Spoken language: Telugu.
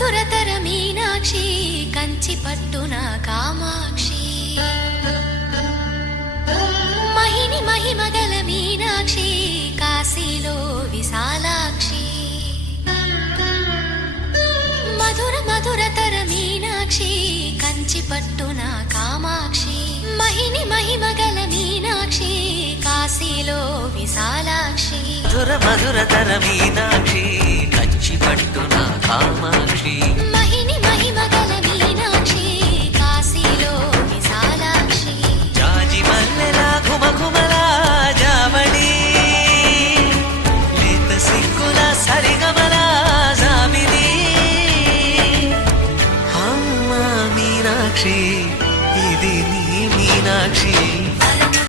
మధురతర మీనాక్షి కంచి పట్టున కామాక్షి మహిని మహిమగల మీనాక్షి కాశీలో విశాలాక్షి మధురతర మీనాక్షి కంచి పట్టున కామాక్షి మహిని మహిమగల మీనాక్షి కాశీలో విశాలాక్షి మధురతర మీనాక్షి కంచి పట్టున కామాక్షి